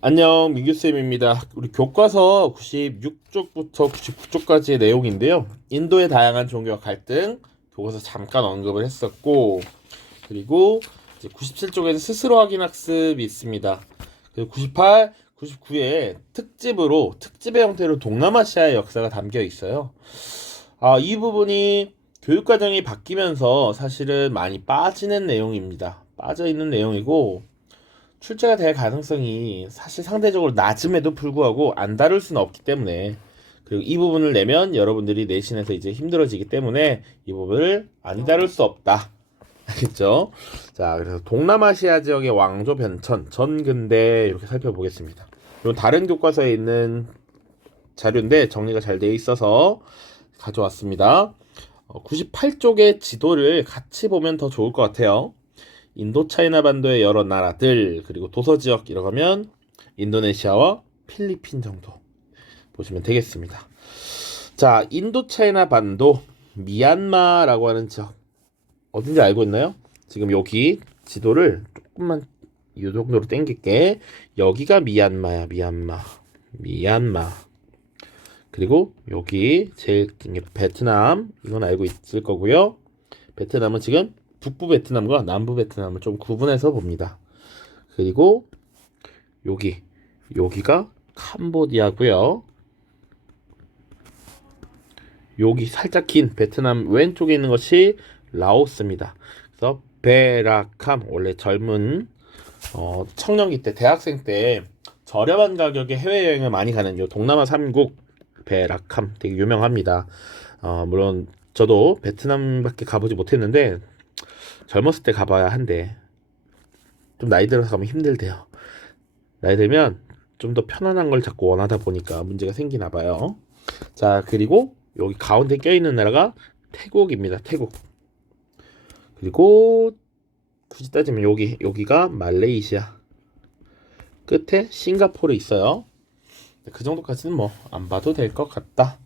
안녕, 민규쌤입니다. 우리 교과서 96쪽부터 99쪽까지의 내용인데요. 인도의 다양한 종교와 갈등, 교과서 잠깐 언급을 했었고, 그리고 이제 97쪽에는 스스로 확인 학습이 있습니다. 그리고 98, 99에 특집의 형태로 동남아시아의 역사가 담겨 있어요. 이 부분이 교육과정이 바뀌면서 사실은 많이 빠지는 내용입니다. 빠져 있는 내용이고, 출제가 될 가능성이 사실 상대적으로 낮음에도 불구하고 안 다룰 수는 없기 때문에, 그리고 이 부분을 내면 여러분들이 내신에서 이제 힘들어지기 때문에 이 부분을 안 다룰 수 없다. 알겠죠? 자, 그래서 동남아시아 지역의 왕조 변천 전근대 이렇게 살펴보겠습니다. 이건 다른 교과서에 있는 자료인데 정리가 잘 되어 있어서 가져왔습니다. 98쪽의 지도를 같이 보면 더 좋을 것 같아요. 인도차이나 반도의 여러 나라들, 그리고 도서지역이라고 하면 인도네시아와 필리핀 정도 보시면 되겠습니다. 자, 인도차이나 반도 미얀마라고 하는 지역 어딘지 알고 있나요? 지금 여기 지도를 조금만 이 정도로 당길게. 여기가 미얀마야. 미얀마. 그리고 여기 제일 베트남, 이건 알고 있을 거고요. 베트남은 지금 북부 베트남과 남부 베트남을 좀 구분해서 봅니다. 그리고 여기가 캄보디아고요. 여기 살짝 긴 베트남 왼쪽에 있는 것이 라오스입니다. 그래서 베라캄, 원래 젊은 청년기 때, 대학생 때 저렴한 가격에 해외여행을 많이 가는 요 동남아 3국 베라캄 되게 유명합니다. 물론 저도 베트남밖에 가보지 못했는데 젊었을 때 가봐야 한데 좀 나이 들어서 가면 힘들대요. 나이 들면 좀 더 편안한 걸 자꾸 원하다 보니까 문제가 생기나 봐요. 자, 그리고 여기 가운데 껴있는 나라가 태국입니다. 태국. 그리고 굳이 따지면 여기가 말레이시아. 끝에 싱가포르 있어요. 그 정도까지는 뭐 안 봐도 될 것 같다.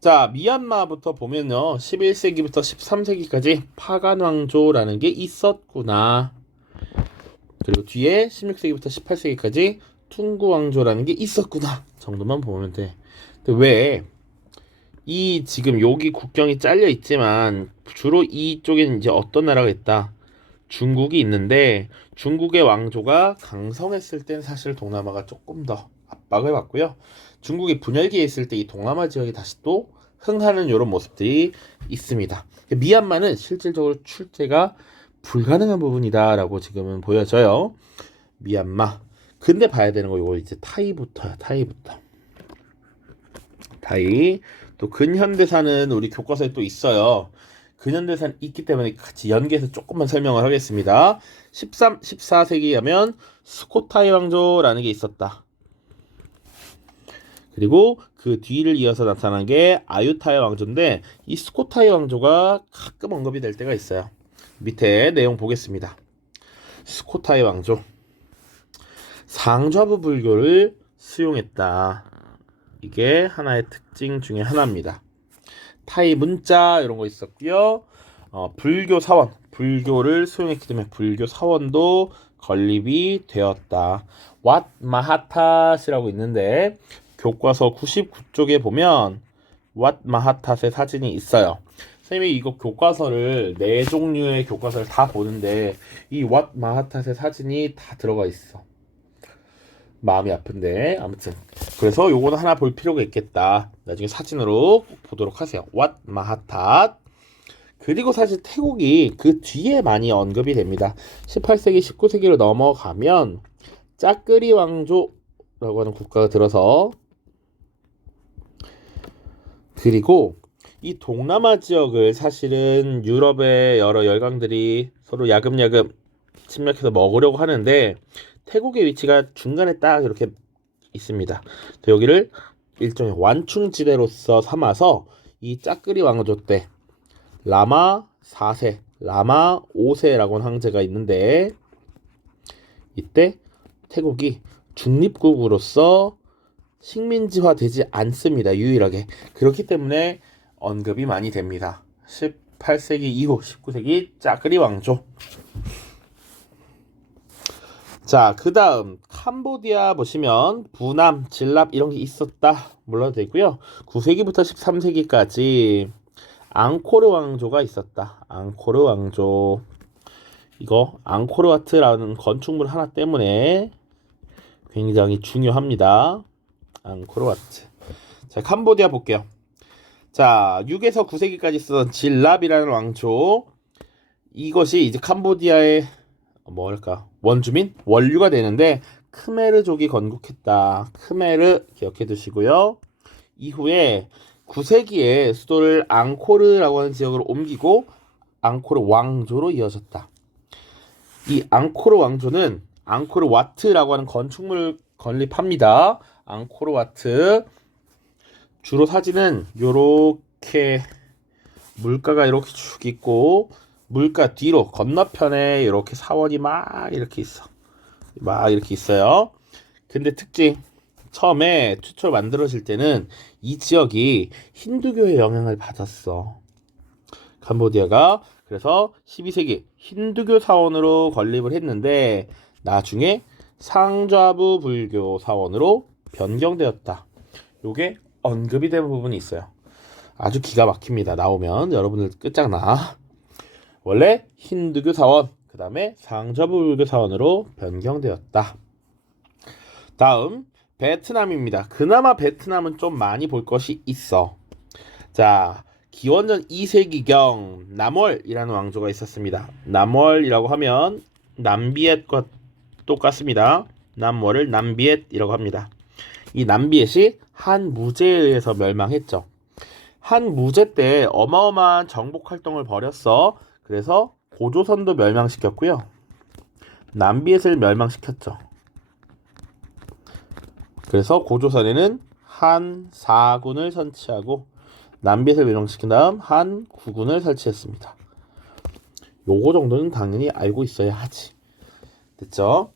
자, 미얀마부터 보면요. 11세기부터 13세기까지 파간 왕조라는 게 있었구나. 그리고 뒤에 16세기부터 18세기까지 퉁구 왕조라는 게 있었구나 정도만 보면 돼. 근데 왜 이 지금 여기 국경이 잘려 있지만 주로 이쪽에는 이제 어떤 나라가 있다? 중국이 있는데 중국의 왕조가 강성했을 땐 사실 동남아가 조금 더 압박을 받고요. 중국이 분열기에 있을 때 이 동남아 지역이 다시 또 흥하는 이런 모습들이 있습니다. 미얀마는 실질적으로 출제가 불가능한 부분이다라고 지금은 보여져요. 미얀마. 근데 봐야 되는 거 이거 이제 타이부터야. 타이. 또 근현대사는 우리 교과서에 또 있어요. 근현대사는 있기 때문에 같이 연계해서 조금만 설명을 하겠습니다. 14세기 하면 스코타이 왕조라는 게 있었다. 그리고 그 뒤를 이어서 나타난 게 아유타이 왕조인데 이 스코타이 왕조가 가끔 언급이 될 때가 있어요. 밑에 내용 보겠습니다. 스코타이 왕조. 상좌부 불교를 수용했다. 이게 하나의 특징 중에 하나입니다. 타이 문자 이런 거 있었고요. 불교 사원, 불교를 수용했기 때문에 불교 사원도 건립이 되었다. 왓 마하탓이라고 있는데 교과서 99쪽에 보면 왓 마하탓의 사진이 있어요. 선생님이 이거 교과서를 네 종류의 교과서를 다 보는데 이 왓 마하탓의 사진이 다 들어가 있어. 마음이 아픈데 아무튼 그래서 요거는 하나 볼 필요가 있겠다. 나중에 사진으로 꼭 보도록 하세요. 왓 마하탓. 그리고 사실 태국이 그 뒤에 많이 언급이 됩니다. 18세기, 19세기로 넘어가면 짜끄리 왕조라고 하는 국가가 들어서 그리고 이 동남아 지역을 사실은 유럽의 여러 열강들이 서로 야금야금 침략해서 먹으려고 하는데 태국의 위치가 중간에 딱 이렇게 있습니다. 여기를 일종의 완충지대로서 삼아서 이 짜끄리 왕조 때 라마 4세, 라마 5세라고 하는 황제가 있는데 이때 태국이 중립국으로서 식민지화 되지 않습니다. 유일하게. 그렇기 때문에 언급이 많이 됩니다. 18세기 이후 19세기 짜끄리 왕조. 자, 그 다음 캄보디아 보시면 부남, 진랍 이런 게 있었다 몰라도 되고요. 9세기부터 13세기까지 앙코르 왕조가 있었다. 앙코르 왕조. 이거 앙코르와트라는 건축물 하나 때문에 굉장히 중요합니다. 앙코르와트. 자, 캄보디아 볼게요. 자, 6에서 9세기까지 쓰던 진랍이라는 왕조. 이것이 이제 캄보디아의 뭐랄까 원주민? 원류가 되는데 크메르족이 건국했다. 크메르 기억해 두시고요. 이후에 9세기에 수도를 앙코르라고 하는 지역으로 옮기고 앙코르 왕조로 이어졌다. 이 앙코르 왕조는 앙코르 와트라고 하는 건축물을 건립합니다. 앙코르 와트. 주로 사진은 요렇게 물가가 이렇게 쭉 있고 물가 뒤로 건너편에 이렇게 사원이 막 이렇게 있어. 막 이렇게 있어요. 근데 특징 처음에 최초로 만들어질 때는 이 지역이 힌두교의 영향을 받았어. 캄보디아가. 그래서 12세기 힌두교 사원으로 건립을 했는데 나중에 상좌부 불교 사원으로 변경되었다. 요게 언급이 된 부분이 있어요. 아주 기가 막힙니다. 나오면 여러분들 끝장나. 원래 힌두교 사원, 그 다음에 상좌부 불교 사원으로 변경되었다. 다음 베트남입니다. 그나마 베트남은 좀 많이 볼 것이 있어. 자, 기원전 2세기경 남월이라는 왕조가 있었습니다. 남월이라고 하면 남비엣과 똑같습니다. 남월을 남비엣이라고 합니다. 이 남비엣이 한무제에 의해서 멸망했죠. 한무제 때 어마어마한 정복 활동을 벌였어. 그래서 고조선도 멸망시켰고요. 남비엣을 멸망시켰죠. 그래서 고조선에는 한 4군을 선치하고 남비엣을 멸망시킨 다음 한 9군을 설치했습니다. 요거 정도는 당연히 알고 있어야 하지. 됐죠?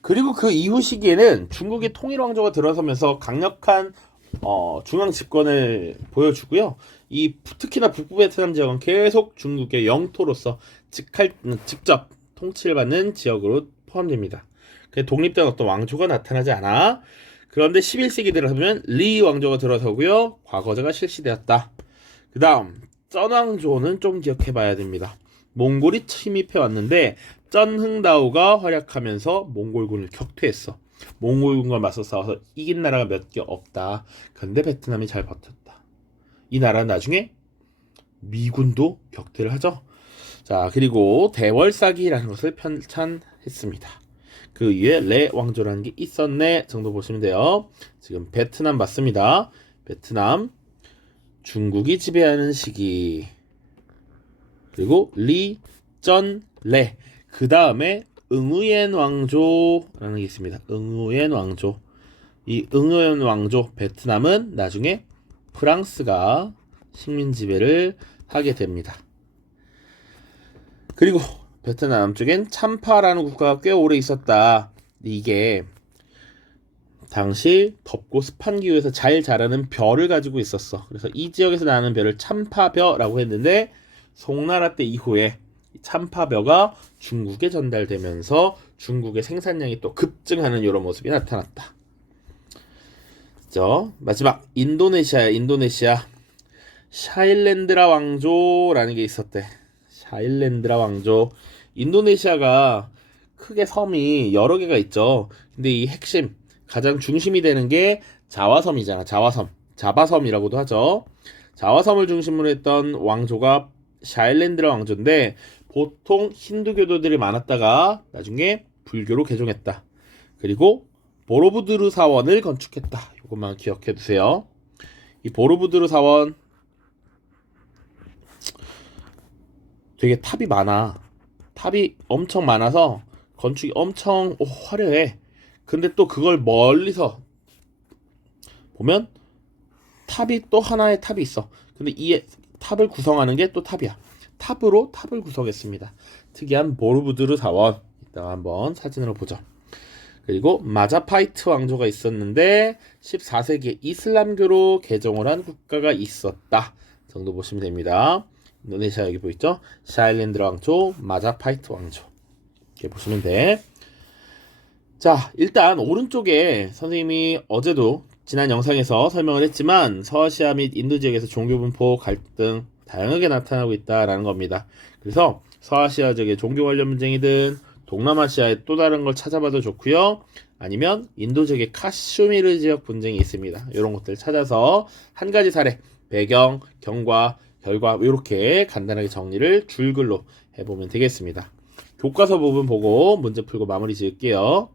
그리고 그 이후 시기에는 중국의 통일왕조가 들어서면서 강력한 중앙 집권을 보여주고요. 특히나 북부 베트남 지역은 계속 중국의 영토로서 직접 통치를 받는 지역으로 포함됩니다. 독립된 어떤 왕조가 나타나지 않아. 그런데 11세기 들어서면 리 왕조가 들어서고요. 과거제가 실시되었다. 그 다음 쩐왕조는 좀 기억해봐야 됩니다. 몽골이 침입해 왔는데 쩐흥다오가 활약하면서 몽골군을 격퇴했어. 몽골군과 맞서 싸워서 이긴 나라가 몇 개 없다. 그런데 베트남이 잘 버텼다. 이 나라는 나중에 미군도 격퇴를 하죠. 자, 그리고 대월사기라는 것을 편찬했습니다. 그 위에 레 왕조라는 게 있었네 정도 보시면 돼요. 지금 베트남 맞습니다. 베트남 중국이 지배하는 시기. 그리고 리, 쩐, 레. 그 다음에 응우옌 왕조라는 게 있습니다. 응우옌 왕조. 이 응우옌 왕조 베트남은 나중에 프랑스가 식민 지배를 하게 됩니다. 그리고 베트남 남쪽엔 참파라는 국가가 꽤 오래 있었다. 이게 당시 덥고 습한 기후에서 잘 자라는 벼를 가지고 있었어. 그래서 이 지역에서 나는 벼를 참파벼라고 했는데 송나라 때 이후에 참파벼가 중국에 전달되면서 중국의 생산량이 또 급증하는 이런 모습이 나타났다. 그죠? 마지막 인도네시아야. 인도네시아 샤일랜드라 왕조라는 게 있었대. 샤일랜드라 왕조. 인도네시아가 크게 섬이 여러 개가 있죠. 근데 이 핵심 가장 중심이 되는 게 자와섬이잖아. 자와섬. 자바섬이라고도 하죠. 자와섬을 중심으로 했던 왕조가 샤일랜드라 왕조인데 보통 힌두교도들이 많았다가 나중에 불교로 개종했다. 그리고 보로부두르 사원을 건축했다. 이것만 기억해 두세요. 이 보로부두르 사원 되게 탑이 많아. 탑이 엄청 많아서 건축이 엄청 화려해. 근데 또 그걸 멀리서 보면 탑이 또 하나의 탑이 있어. 근데 이 탑을 구성하는 게 또 탑이야. 탑으로 탑을 구성했습니다. 특이한 보르부드르 사원. 이따가 한번 사진으로 보죠. 그리고 마자파이트 왕조가 있었는데 14세기에 이슬람교로 개종을 한 국가가 있었다 정도 보시면 됩니다. 인도네시아 여기 보이죠? 샤일랜드 왕조, 마자파이트 왕조 이렇게 보시면 돼. 자, 일단 오른쪽에 선생님이 어제도 지난 영상에서 설명을 했지만 서아시아 및 인도 지역에서 종교 분포 갈등 다양하게 나타나고 있다라는 겁니다. 그래서 서아시아 지역의 종교 관련 분쟁이든 동남아시아의 또 다른 걸 찾아봐도 좋고요. 아니면 인도 지역의 카슈미르 지역 분쟁이 있습니다. 이런 것들 찾아서 한 가지 사례, 배경, 경과, 결과 이렇게 간단하게 정리를 줄글로 해보면 되겠습니다. 교과서 부분 보고 문제 풀고 마무리 지을게요.